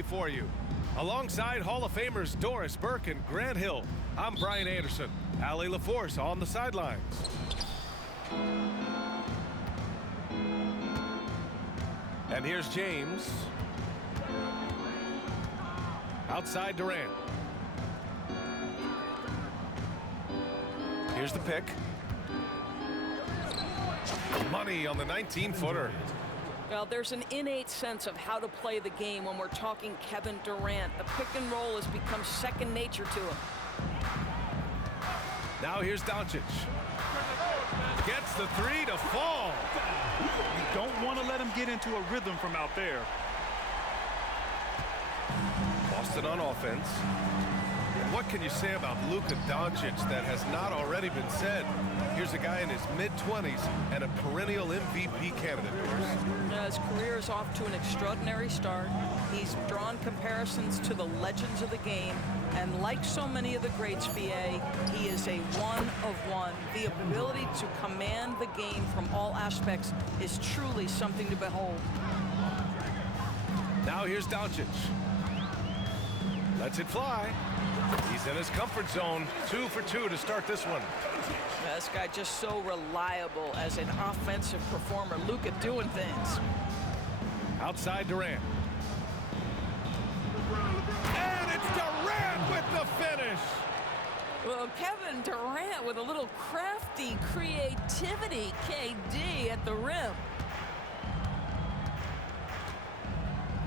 NBA for you. Alongside Hall of Famers Doris Burke and Grant Hill, I'm Brian Anderson. Allie LaForce on the sidelines. And here's James. Outside Durant. Here's the pick. Money on the 19-footer. Well, there's an innate sense of how to play the game when we're talking Kevin Durant. The pick and roll has become second nature to him. Now here's Doncic. Gets the three to fall. You don't want to let him get into a rhythm from out there. Boston on offense. And what can you say about Luka Doncic that has not already been said? Here's a guy in his mid-20s and a perennial MVP candidate. His career is off to an extraordinary start. He's drawn comparisons to the legends of the game. And like so many of the greats, BA, he is a one-of-one. The ability to command the game from all aspects is truly something to behold. Now here's Doncic. Lets it fly. He's in his comfort zone. 2 for 2 to start this one. This guy just so reliable as an offensive performer. Luka doing things. Outside Durant. And it's Durant with the finish. Well, Kevin Durant with a little crafty creativity. KD at the rim.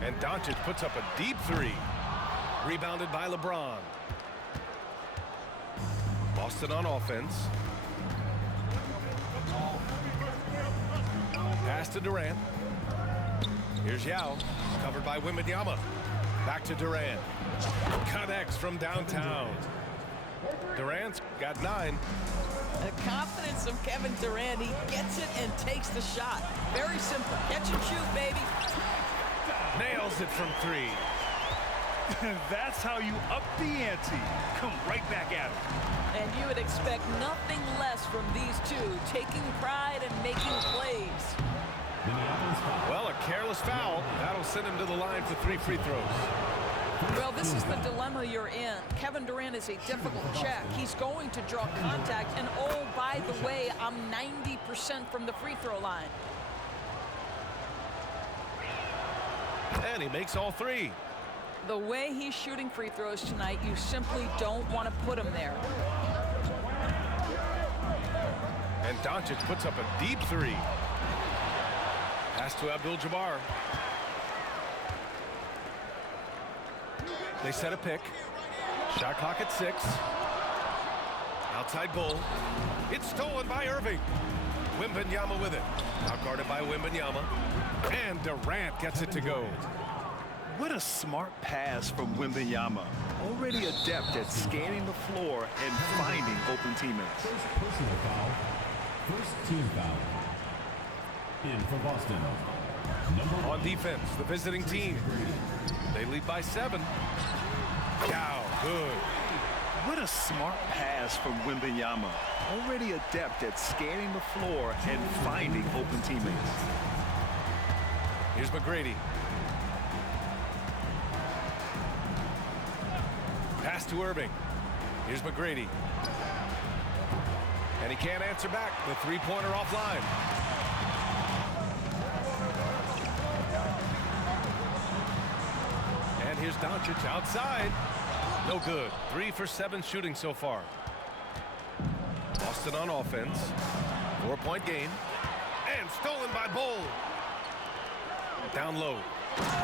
And Doncic puts up a deep three. Rebounded by LeBron. Boston on offense. Pass to Durant. Here's Yao. Covered by Wembanyama. Back to Durant. Connects from downtown. Durant's got 9. The confidence of Kevin Durant. He gets it and takes the shot. Very simple. Catch and shoot, baby. Nails it from 3. That's how you up the ante. Come right back at him. And you would expect nothing less from these two, taking pride and making plays. Well, a careless foul. That'll send him to the line for 3 free throws. Well, this is the dilemma you're in. Kevin Durant is a difficult check. He's going to draw contact. And oh, by the way, I'm 90% from the free throw line. And he makes all 3. The way he's shooting free throws tonight, you simply don't want to put him there. And Doncic puts up a deep 3. Pass to Abdul-Jabbar. They set a pick. Shot clock at 6. Outside goal. It's stolen by Irving. Wembanyama with it. Outguarded by Wembanyama. And Durant gets it to go. What a smart pass from Wembanyama. Already adept at scanning the floor and finding open teammates. First personal foul. First team foul. In for Boston. On defense, the visiting team. They lead by 7. Yao, good. What a smart pass from Wembanyama. Already adept at scanning the floor and finding open teammates. Here's McGrady. Pass to Irving. Here's McGrady. And he can't answer back. The three-pointer offline. And here's Doncic outside. No good. 3 for 7 shooting so far. Boston on offense. 4-point game. And stolen by Bull. Down low.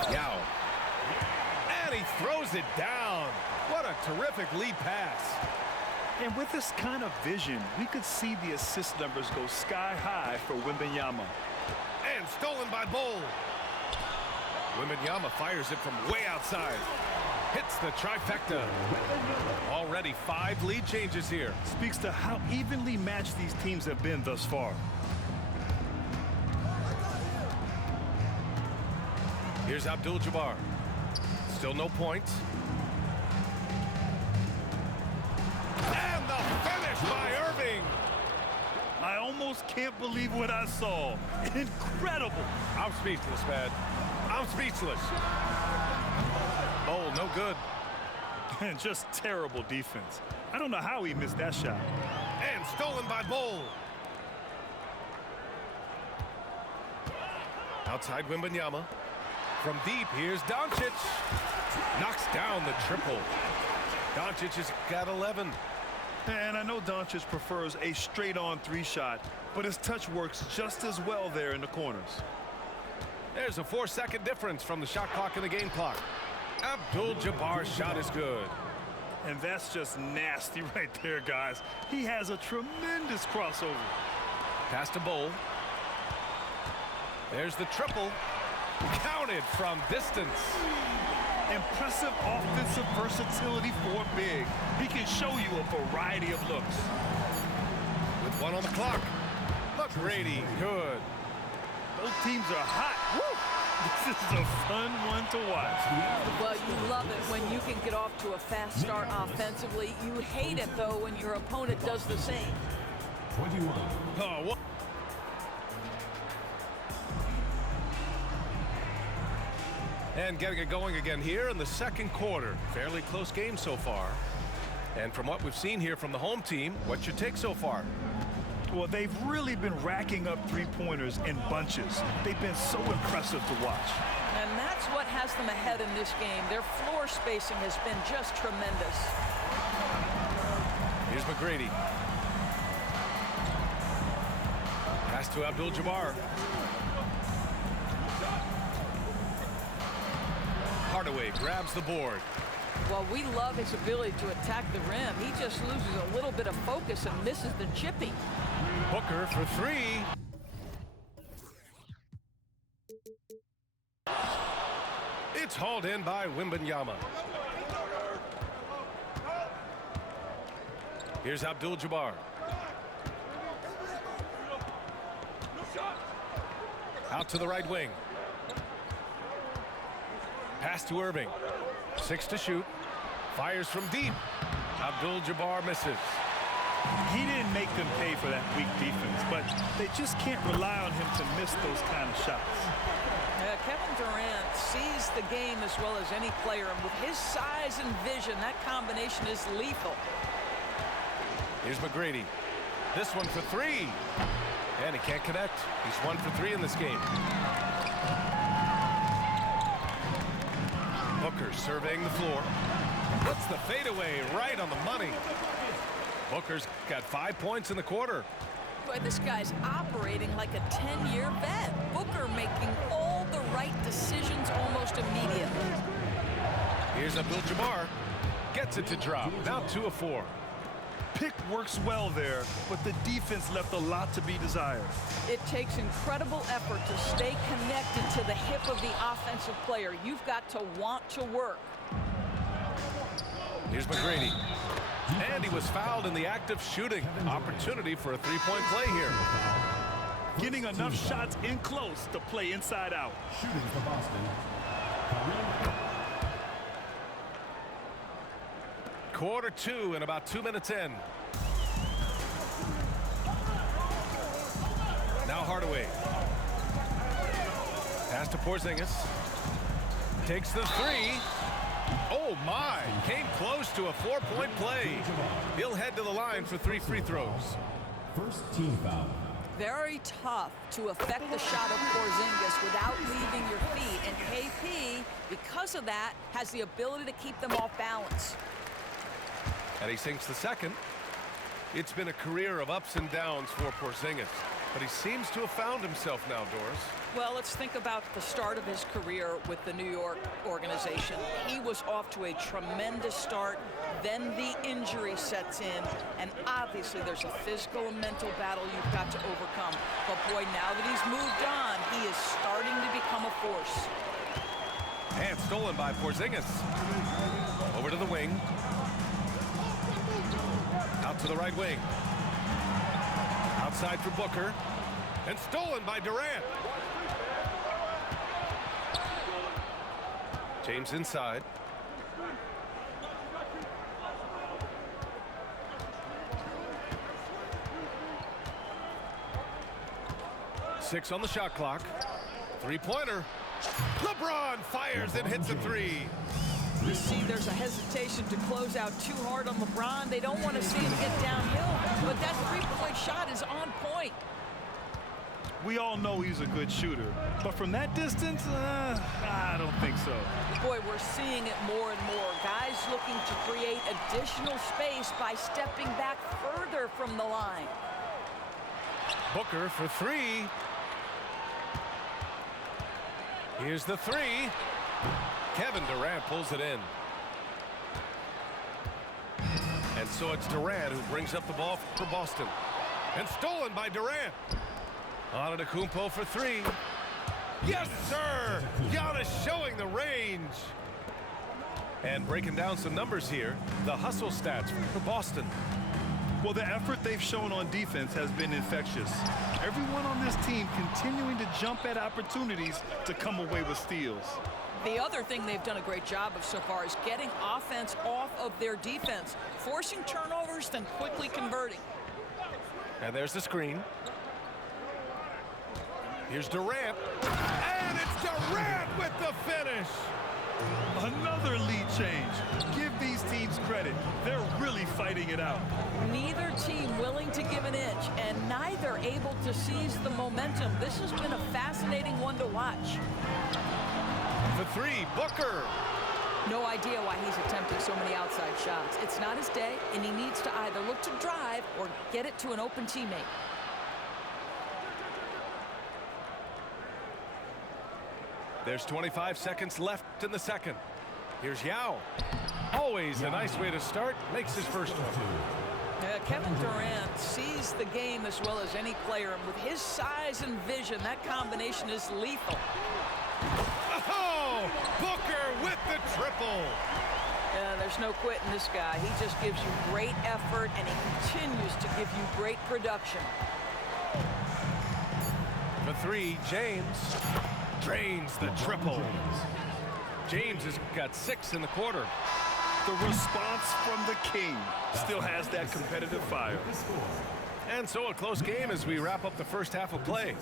Yao. And he throws it down. What a terrific lead pass. And with this kind of vision, we could see the assist numbers go sky high for Wembanyama. And stolen by Bull. Wembanyama fires it from way outside. Hits the trifecta. Already 5 lead changes here. Speaks to how evenly matched these teams have been thus far. Here's Abdul-Jabbar. Still no points. And the finish by Irving. I almost can't believe what I saw. Incredible. I'm speechless, man. I'm speechless. no good. And just terrible defense. I don't know how he missed that shot. And stolen by Bol. Outside Wembanyama. From deep, here's Doncic. Knocks down the triple. Doncic has got 11. And I know Doncic prefers a straight-on three-shot, but his touch works just as well there in the corners. There's a 4-second difference from the shot clock and the game clock. Abdul-Jabbar's shot is good. And that's just nasty right there, guys. He has a tremendous crossover. Pass to Bol. There's the triple. Counted from distance. Impressive offensive versatility for big. He can show you a variety of looks. With 1 on the clock. McGrady, good. Both teams are hot. Woo! This is a fun one to watch. Well, you love it when you can get off to a fast start offensively. You hate it, though, when your opponent does the same. 21. Oh, what? And getting it going again here in the second quarter. Fairly close game so far. And from what we've seen here from the home team, what's your take so far? Well, they've really been racking up three-pointers in bunches. They've been so impressive to watch. And that's what has them ahead in this game. Their floor spacing has been just tremendous. Here's McGrady. Pass to Abdul-Jabbar. Hardaway grabs the board. Well, we love his ability to attack the rim. He just loses a little bit of focus and misses the chippy. Booker for 3. It's hauled in by Wembanyama. Here's Abdul-Jabbar. Out to the right wing. Pass to Irving. 6 to shoot. Fires from deep. Abdul-Jabbar misses. He didn't make them pay for that weak defense, but they just can't rely on him to miss those kind of shots. Kevin Durant sees the game as well as any player, and with his size and vision, that combination is lethal. Here's McGrady. This one for 3. And he can't connect. He's 1 for 3 in this game. Booker surveying the floor. Puts the fadeaway right on the money. Booker's got 5 points in the quarter. Boy, this guy's operating like a 10-year vet. Booker making all the right decisions almost immediately. Here's Abdul-Jabbar. Gets it to drop. Now 2 of 4. Pick works well there, but the defense left a lot to be desired. It takes incredible effort to stay connected to the hip of the offensive player. You've got to want to work. Here's McGrady. And he was fouled in the act of shooting. Opportunity for a 3-point play here. Getting enough shots in close to play inside out. Shooting for Boston. Kareem. Quarter 2 and about 2 minutes in. Now Hardaway. Pass to Porzingis. Takes the 3. Oh my, came close to a 4-point play. He'll head to the line for 3 free throws. First team foul. Very tough to affect the shot of Porzingis without leaving your feet. And KP, because of that, has the ability to keep them off balance. And he sinks the second. It's been a career of ups and downs for Porzingis, but he seems to have found himself now, Doris. Well, let's think about the start of his career with the New York organization. He was off to a tremendous start. Then the injury sets in, and obviously there's a physical and mental battle you've got to overcome. But boy, now that he's moved on, he is starting to become a force. And stolen by Porzingis. Over to the wing. Out to the right wing. Outside for Booker. And stolen by Durant. James inside. Six on the shot clock. 3-pointer. LeBron fires and hits a 3. You see there's a hesitation to close out too hard on LeBron. They don't want to see him get downhill, but that three-point shot is on point. We all know he's a good shooter, but from that distance, I don't think so. Boy, we're seeing it more and more. Guys looking to create additional space by stepping back further from the line. Booker for three. Here's the three. Kevin Durant pulls it in. And so it's Durant who brings up the ball for Boston. And stolen by Durant. Antetokounmpo for three. Yes, sir! Giannis showing the range. And breaking down some numbers here, the hustle stats for Boston. Well, the effort they've shown on defense has been infectious. Everyone on this team continuing to jump at opportunities to come away with steals. The other thing they've done a great job of so far is getting offense off of their defense, forcing turnovers, then quickly converting. And there's the screen. Here's Durant. And it's Durant with the finish. Another lead change. Give these teams credit. They're really fighting it out. Neither team willing to give an inch, and neither able to seize the momentum. This has been a fascinating one to watch. For three, Booker. No idea why he's attempting so many outside shots. It's not his day, and he needs to either look to drive or get it to an open teammate. There's 25 seconds left in the second. Here's Yao. Always a nice way to start. Makes his first one. Kevin Durant sees the game as well as any player, and with his size and vision, that combination is lethal. Oh, Booker with the triple. There's no quitting this guy. He just gives you great effort, and he continues to give you great production. For three, James drains the triple. James has got 6 in the quarter. The response from the king still has that competitive fire. And so a close game as we wrap up the first half of play.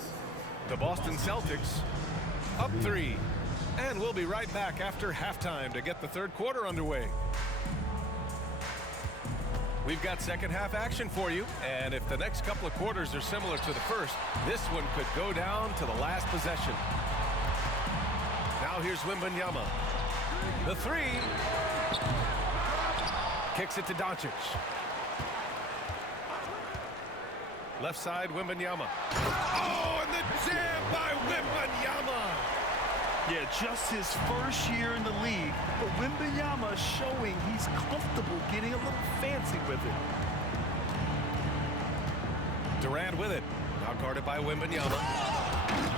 The Boston Celtics up 3. And we'll be right back after halftime to get the third quarter underway. We've got second half action for you, and if the next couple of quarters are similar to the first, this one could go down to the last possession. Now here's Wembanyama. The three. Kicks it to Doncic. Left side, Wembanyama. Oh, and the jam by Wembanyama. Yeah, just his first year in the league, but Wembanyama showing he's comfortable getting a little fancy with it. Durant with it. Now guarded by Wembanyama.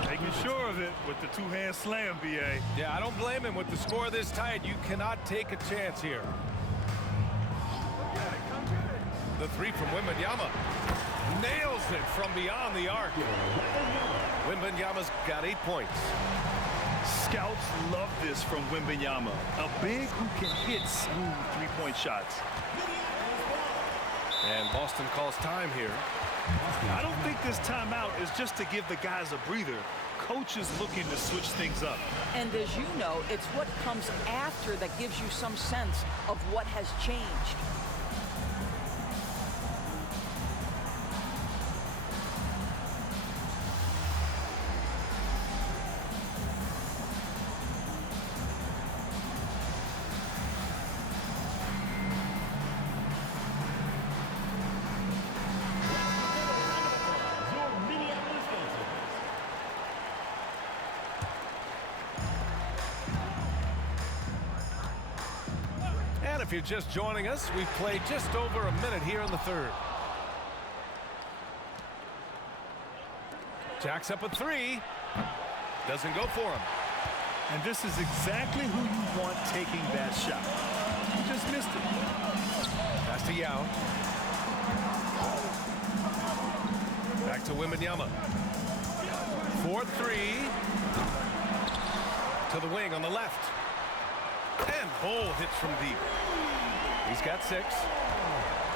Making sure of it with the two-hand slam, B.A. Yeah, I don't blame him with the score this tight. You cannot take a chance here. The three from Wembanyama. Nails it from beyond the arc. Wembanyama's got 8 points. Scouts love this from Wembanyama. A big who can hit smooth three-point shots. And Boston calls time here. I don't think this timeout is just to give the guys a breather. Coach is looking to switch things up. And as you know, it's what comes after that gives you some sense of what has changed. If you're just joining us, we've played just over a minute here in the third. Jacks up a three. Doesn't go for him. And this is exactly who you want taking that shot. He just missed it. Pass to Yao. Back to Wembanyama. 4-3. To the wing on the left. And Bol hits from deep. He's got 6.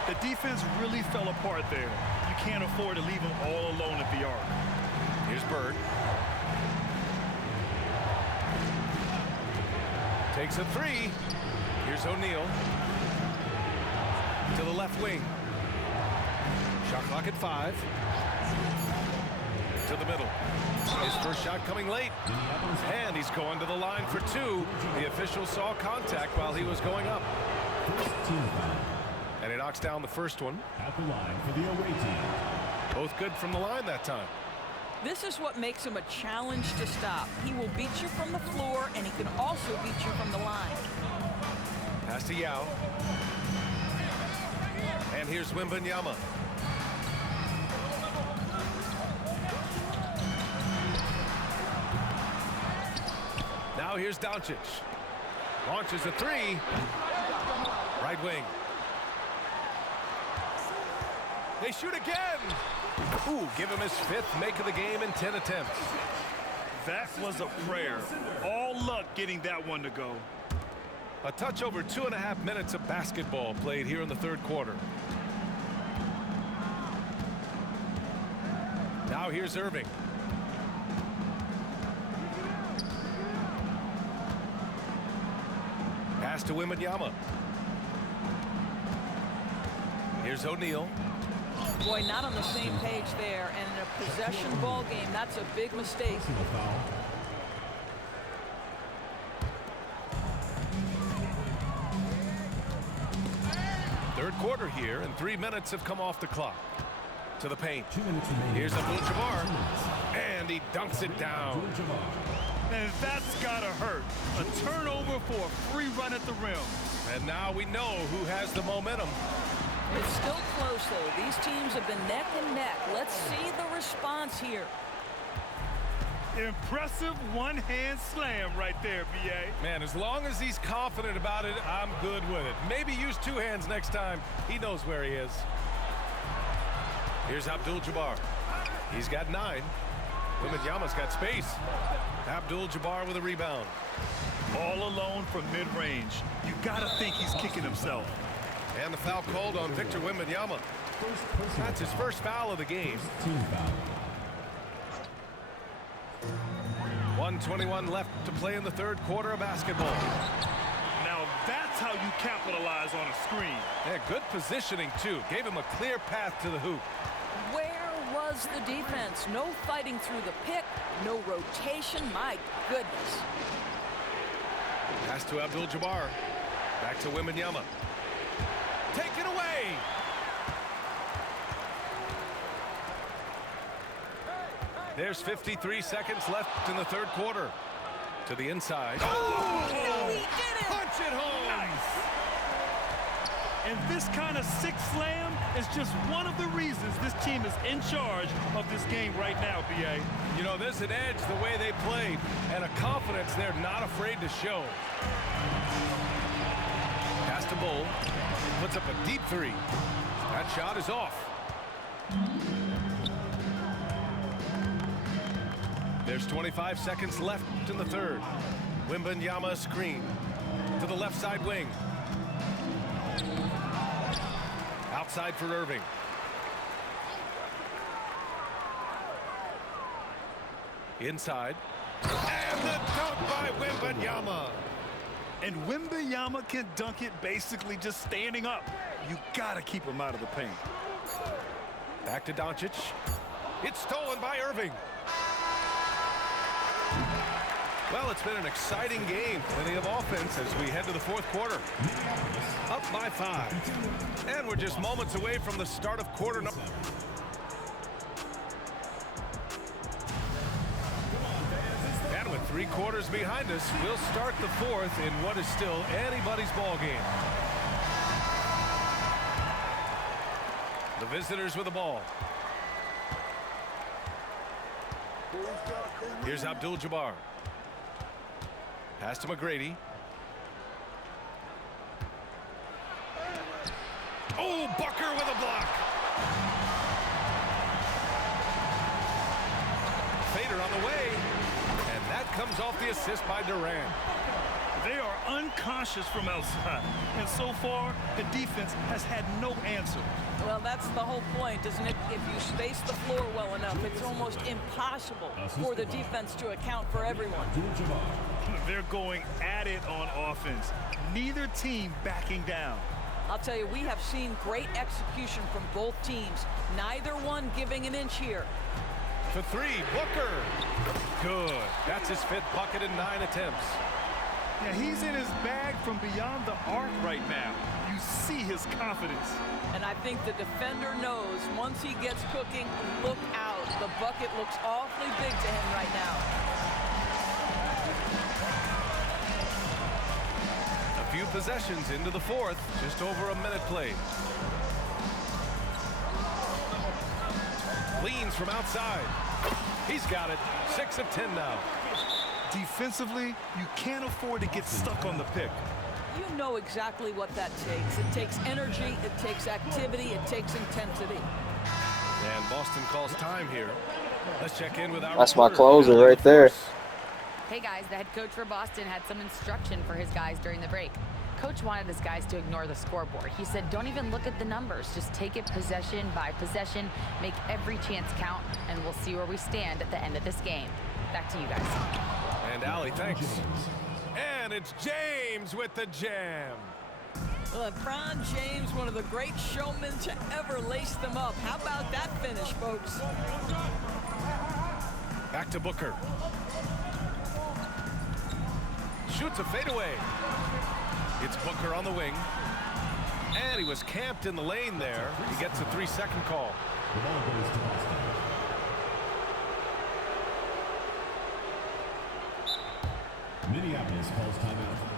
The defense really fell apart there. You can't afford to leave them all alone at the arc. Here's Bird. Takes a three. Here's O'Neal. To the left wing. Shot clock at 5. To the middle. His first shot coming late. And he's going to the line for 2. The official saw contact while he was going up. First team foul. And he knocks down the first one. At the line for the away team. Both good from the line that time. This is what makes him a challenge to stop. He will beat you from the floor, and he can also beat you from the line. Pass to Yao. And here's Wembanyama. Now here's Doncic. Launches a 3. Right wing. They shoot again. Ooh, give him his 5th make of the game in 10 attempts. That was a prayer. All luck getting that one to go. A touch over 2.5 minutes of basketball played here in the 3rd quarter. Now here's Irving. Pass to Wembanyama. Here's O'Neal. Boy, not on the same page there, and in a possession ball game, that's a big mistake. Personal foul. Third quarter here, and 3 minutes have come off the clock. To the paint. 2 minutes remaining. Here's Abdul-Jabbar, and he dunks it down. Abdul-Jabbar. And that's gotta hurt. A turnover for a free run at the rim. And now we know who has the momentum. It's still close, though. These teams have been neck and neck. Let's see the response here. Impressive one-hand slam right there, B.A. Man, as long as he's confident about it, I'm good with it. Maybe use 2 hands next time. He knows where he is. Here's Abdul-Jabbar. He's got 9. Wembanyama's got space. Abdul-Jabbar with a rebound. All alone from mid-range. You gotta think he's kicking himself. And the foul called on Victor Wembanyama. That's his first foul of the game. Team foul. 1:21 left to play in the 3rd quarter of basketball. Now that's how you capitalize on a screen. Yeah, good positioning, too. Gave him a clear path to the hoop. Where was the defense? No fighting through the pick, no rotation. My goodness. Pass to Abdul-Jabbar. Back to Wembanyama. Taken away. There's 53 seconds left in the 3rd quarter. To the inside. Oh, no, he did it! Punch it home. Nice. And this kind of sick slam is just one of the reasons this team is in charge of this game right now, B.A. You know, there's an edge the way they played and a confidence they're not afraid to show. Pass to Bull. Puts up a deep 3. That shot is off. There's 25 seconds left in the 3rd. Wembanyama screen to the left side wing. Outside for Irving. Inside. And the dunk by Wembanyama. And Wembanyama can dunk it basically just standing up. You gotta keep him out of the paint. Back to Doncic. It's stolen by Irving. Well, it's been an exciting game. Plenty of offense as we head to the 4th quarter. Up by 5. And we're just moments away from the start of quarter number. And with 3 quarters behind us, we'll start the 4th in what is still anybody's ball game. The visitors with the ball. Here's Abdul-Jabbar. Pass to McGrady. Oh, Bucker with a block. Fader on the way. And that comes off the assist by Durant. They are unconscious from outside. And so far, the defense has had no answer. Well, that's the whole point, isn't it? If you space the floor well enough, it's almost impossible for the defense to account for everyone. They're going at it on offense. Neither team backing down. I'll tell you, we have seen great execution from both teams. Neither one giving an inch here. For three, Booker. Good. That's his 5th bucket in 9 attempts. Yeah, he's in his bag from beyond the arc right now. You see his confidence. And I think the defender knows once he gets cooking, look out. The bucket looks awfully big to him right now. A few possessions into the 4th, just over a minute played. Leans from outside. He's got it. 6 of 10 now. Defensively, you can't afford to get stuck on the pick. You know exactly what that takes. It takes energy, it takes activity, it takes intensity. And Boston calls time here. Let's check in with our That's my reporter. closer right there. Hey guys, the head coach for Boston had some instruction for his guys during the break. Coach wanted his guys to ignore the scoreboard. He said, don't even look at the numbers. Just take it possession by possession, make every chance count, and we'll see where we stand at the end of this game. Back to you guys. And Allie, thanks. And it's James with the jam. LeBron James, one of the great showmen to ever lace them up. How about that finish, folks? Back to Booker. Shoots a fadeaway. It's Booker on the wing. And he was camped in the lane there. He gets a 3-second call. The ball goes to Boston. Minneapolis calls timeout.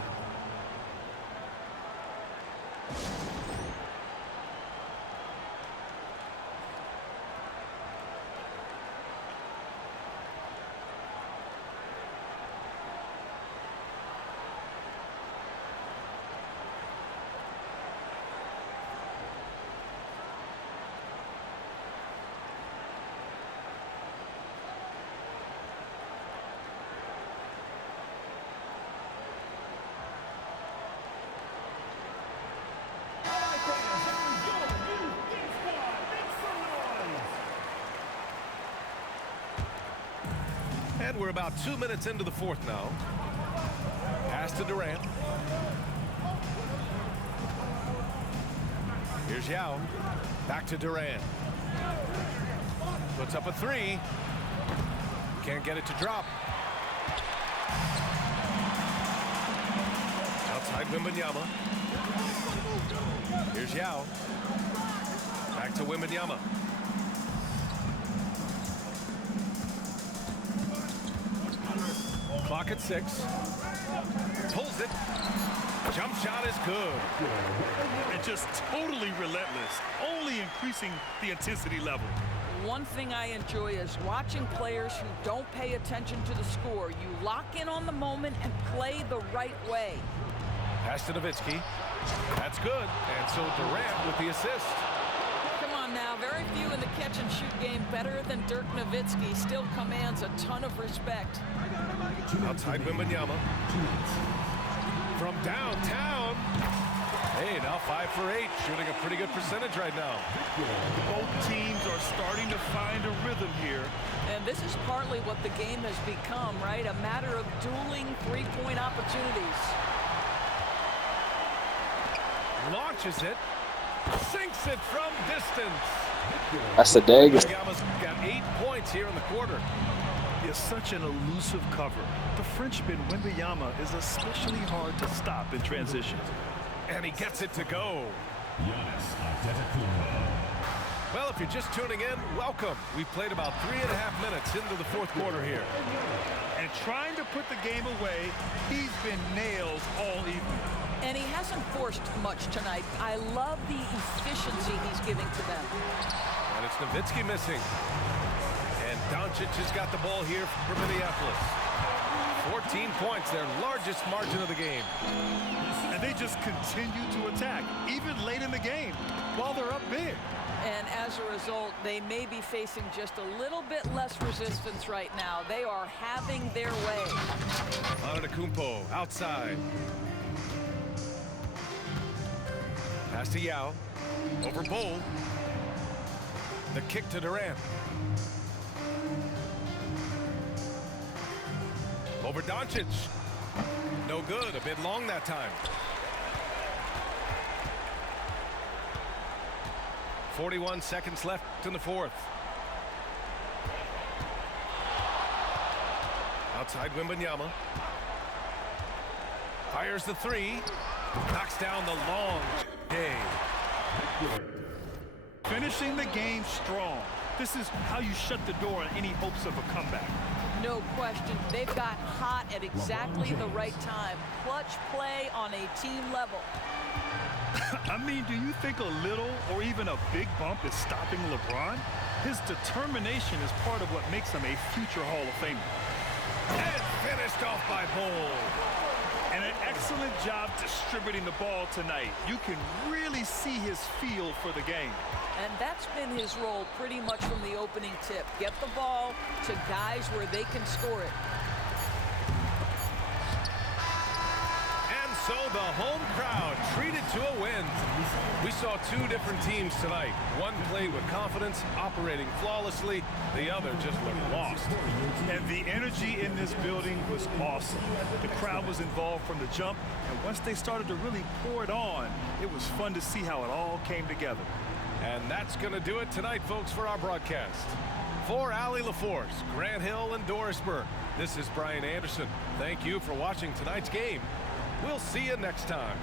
And we're about 2 minutes into the 4th now. Pass to Durant. Here's Yao. Back to Durant. Puts up a 3. Can't get it to drop. Outside Wembanyama. Here's Yao. Back to Wembanyama. Clock at 6. Pulls it. Jump shot is good. And just totally relentless, only increasing the intensity level. One thing I enjoy is watching players who don't pay attention to the score. You lock in on the moment and play the right way. Pass to Nowitzki. That's good. And so Durant with the assist. Come on now, very few in the catch-and-shoot game better than Dirk Nowitzki. Still commands a ton of respect. Outside Wembanyama. From downtown. Hey, now 5 for 8. Shooting a pretty good percentage right now. Both teams are starting to find a rhythm here. And this is partly what the game has become, right? A matter of dueling three-point opportunities. Launches it. Sinks it from distance. That's the Daggers. Wembanyama's got 8 points here in the quarter. He is such an elusive cover. The Frenchman Wembanyama is especially hard to stop in transition. And he gets it to go. Giannis Antetokounmpo. Well, if you're just tuning in, welcome. We've played about 3.5 minutes into the 4th quarter here. And trying to put the game away, he's been nails all evening. And he hasn't forced much tonight. I love the efficiency he's giving to them. And it's Nowitzki missing. And Doncic has got the ball here for Minneapolis. 14 points, their largest margin of the game. And they just continue to attack, even late in the game, while they're up big. And as a result, they may be facing just a little bit less resistance right now. They are having their way. Antetokounmpo outside. Pass to Yao. Over Bol. The kick to Durant. Over Doncic. No good. A bit long that time. 41 seconds left in the fourth. Outside Wembanyama. Fires the three. Knocks down the long game. Finishing the game strong. This is how you shut the door on any hopes of a comeback. No question. They've got hot at exactly the right time. Clutch play on a team level. I mean, do you think a little or even a big bump is stopping LeBron? His determination is part of what makes him a future Hall of Famer. And finished off by Bol. And an excellent job distributing the ball tonight. You can really see his feel for the game. And that's been his role pretty much from the opening tip. Get the ball to guys where they can score it. And so the home crowd treated to a win. We saw two different teams tonight. One played with confidence, operating flawlessly. The other just looked lost. And the energy in this building was awesome. The crowd was involved from the jump, and once they started to really pour it on, it was fun to see how it all came together. And that's going to do it tonight, folks, for our broadcast. For Allie LaForce, Grant Hill, and Doris Burke, this is Brian Anderson. Thank you for watching tonight's game. We'll see you next time.